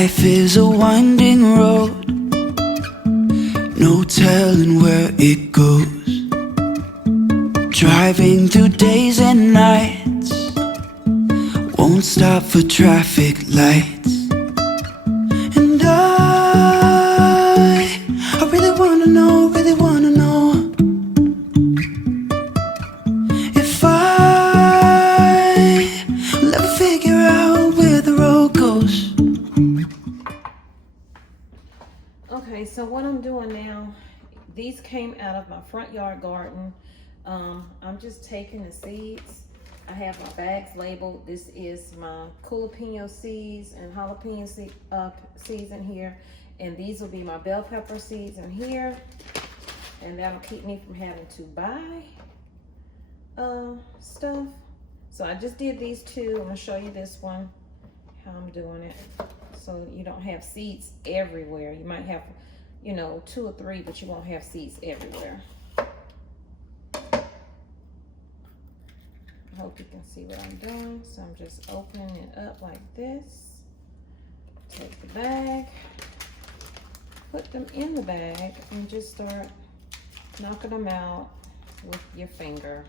Life is a winding road, no telling where it goes. Driving through days and nights, won't stop for traffic lights. And I really wanna know, if I'll ever figure out where the road goes. Okay, so what I'm doing now, these came out of my front yard garden. I'm just taking the seeds. I have my bags labeled. This is my jalapeno seeds and jalapeno seeds in here. And these will be my bell pepper seeds in here. And that'll keep me from having to buy stuff. So I just did these two. I'm gonna show you this one, how I'm doing it. So you don't have seeds everywhere. You might have, you know, 2 or 3, but you won't have seeds everywhere. I hope you can see what I'm doing. So I'm just opening it up like this. Take the bag, put them in the bag, and just start knocking them out with your finger.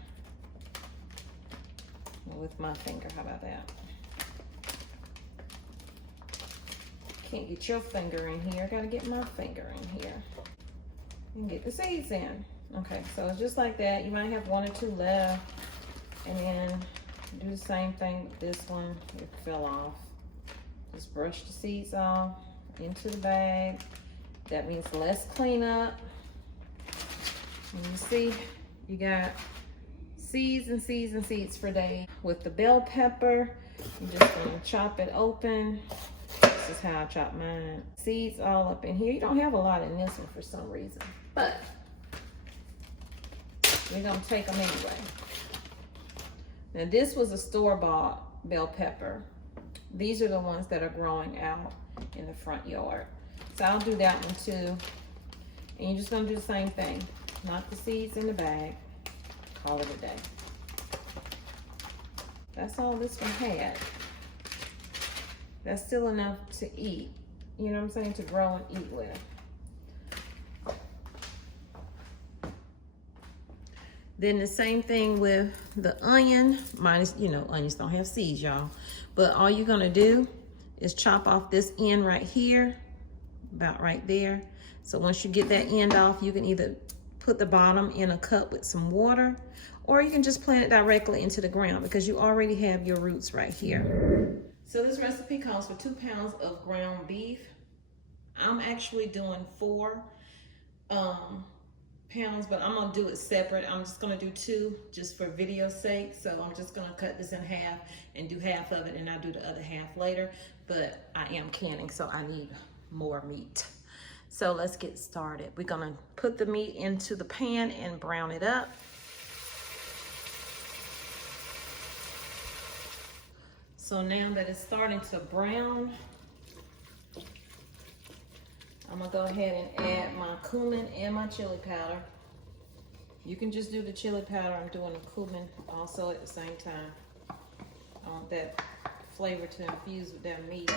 With my finger, how about that? Can't get your finger in here. I gotta get my finger in here and get the seeds in. Okay, so it's just like that. You might have 1 or 2 left. And then do the same thing with this one. It fell off. Just brush the seeds off into the bag. That means less cleanup. And you see, you got seeds and seeds and seeds for days. With the bell pepper, I'm just gonna chop it open. This is how I chop mine. Seeds all up in here. You don't have a lot in this one for some reason, but we're gonna take them anyway. Now this was a store-bought bell pepper. These are the ones that are growing out in the front yard. So I'll do that one too. And you're just gonna do the same thing. Knock the seeds in the bag, call it a day. That's all this one had. That's still enough to eat. You know what I'm saying? To grow and eat with. Then the same thing with the onion, minus, you know, onions don't have seeds, y'all. But all you're gonna do is chop off this end right here, about right there. So once you get that end off, you can either put the bottom in a cup with some water, or you can just plant it directly into the ground because you already have your roots right here. So this recipe calls for 2 pounds of ground beef. I'm actually doing 4 pounds, but I'm gonna do it separate. I'm just gonna do 2 just for video's sake. So I'm just gonna cut this in half and do half of it, and I'll do the other half later. But I am canning, so I need more meat. So let's get started. We're gonna put the meat into the pan and brown it up. So now that it's starting to brown, I'm gonna go ahead and add my cumin and my chili powder. You can just do the chili powder. I'm doing the cumin also at the same time. I want that flavor to infuse with that meat.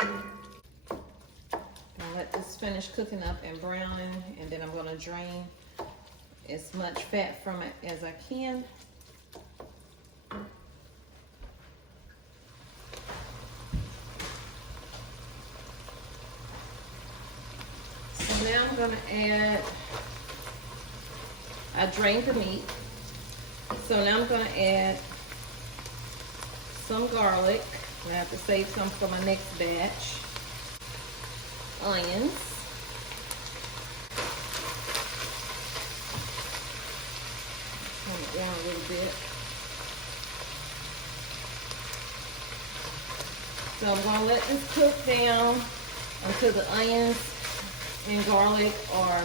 I'll let this finish cooking up and browning, and then I'm gonna drain as much fat from it as I can. Now I'm gonna add, I drained the meat. So now I'm gonna add some garlic. I have to save some for my next batch. Onions. Turn it down a little bit. So I'm gonna let this cook down until the onions and garlic are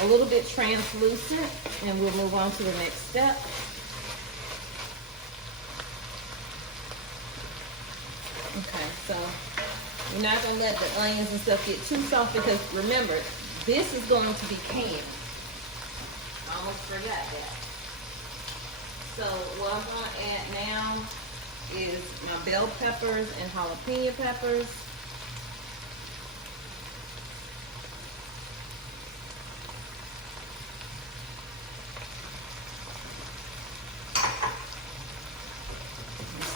a little bit translucent, and we'll move on to the next step. Okay, so you're not gonna let the onions and stuff get too soft, because remember, this is going to be canned. I almost forgot that. So what I'm going to add now is my bell peppers and jalapeno peppers.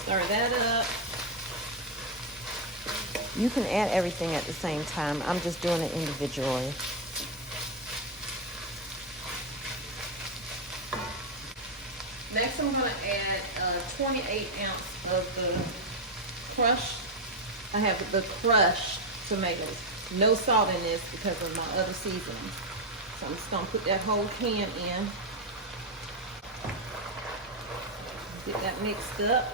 Stir that up. You can add everything at the same time. I'm just doing it individually. Next, I'm going to add 28 ounce of the crushed. I have the crushed tomatoes. No salt in this because of my other seasonings. So I'm just going to put that whole can in. Get that mixed up.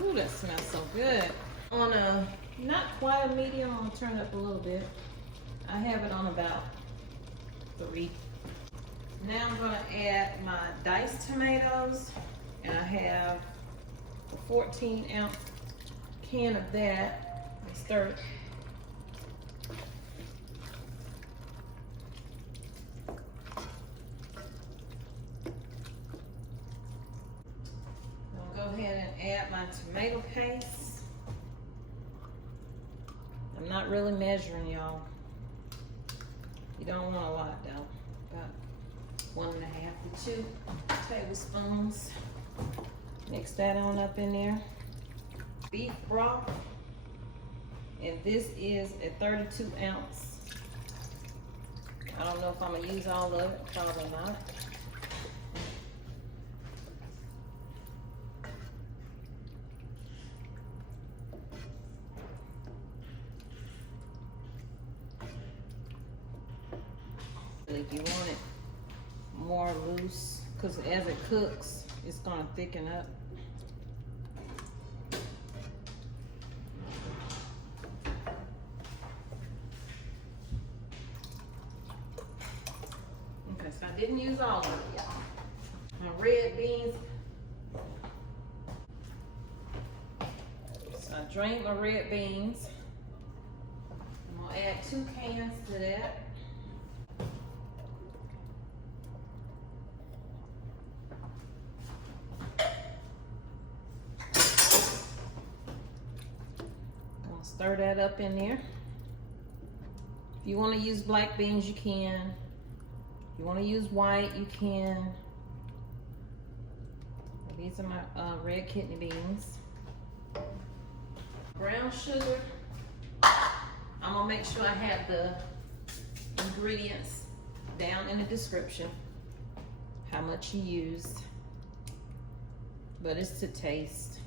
Ooh, that smells so good. On a, not quite a medium, I'm gonna turn it up a little bit. I have it on about 3. Now I'm gonna add my diced tomatoes, and I have a 14 ounce can of that. I stir it. Go ahead and add my tomato paste. I'm not really measuring, y'all. You don't want a lot though. About 1.5 to 2 tablespoons. Mix that on up in there. Beef broth. And this is a 32 ounce. I don't know if I'm gonna use all of it, probably not. If you want it more loose, because as it cooks, it's going to thicken up. Okay, so I didn't use all of it, y'all. My red beans. So I drained my red beans. I'm going to add 2 cans to that. Stir that up in there. If you want to use black beans, you can. If you want to use white, you can. These are my red kidney beans. Brown sugar. I'm gonna make sure I have the ingredients down in the description, how much you used, but it's to taste.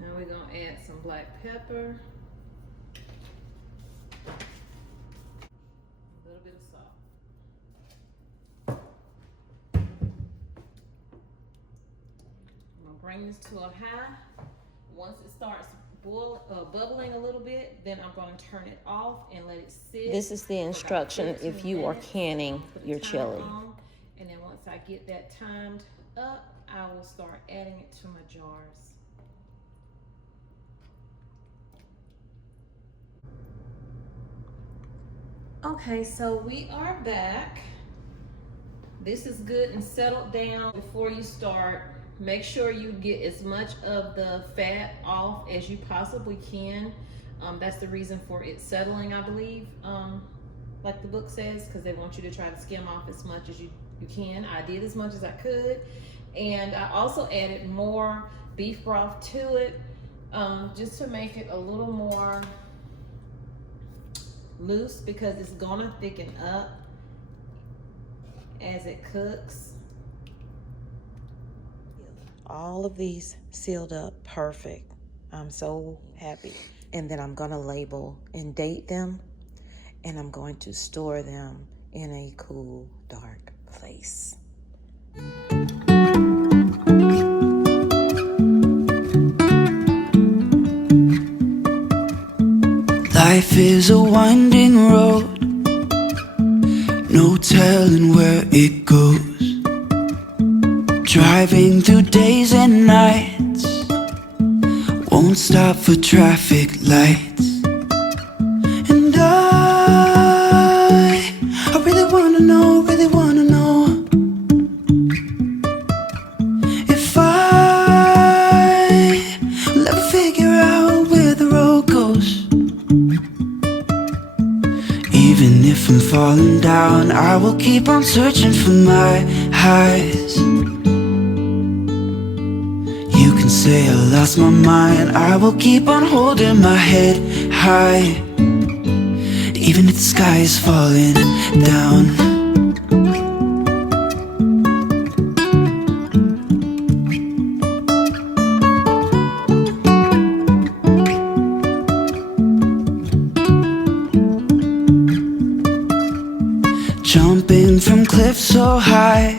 Now we're gonna add some black pepper, a little bit of salt. I'm gonna bring this to a high. Once it starts bubbling a little bit, then I'm gonna turn it off and let it sit. This is the instruction if you are canning your chili. And then once I get that timed up, I will start adding it to my jars. Okay, so we are back. This is good and settled down. Before you start, make sure you get as much of the fat off as you possibly can. That's the reason for it settling, I believe, like the book says, because they want you to try to skim off as much as you can. I did as much as I could. And I also added more beef broth to it, just to make it a little more loose, because it's gonna thicken up as it cooks. All of these sealed up perfect. I'm so happy. And then I'm gonna label and date them, and I'm going to store them in a cool, dark place. Life is a winding road, no telling where it goes. Driving through days and nights, won't stop for traffic lights. And I falling down, I will keep on searching for my highs. You can say I lost my mind, I will keep on holding my head high, even if the sky is falling down. Jumping from cliffs so high,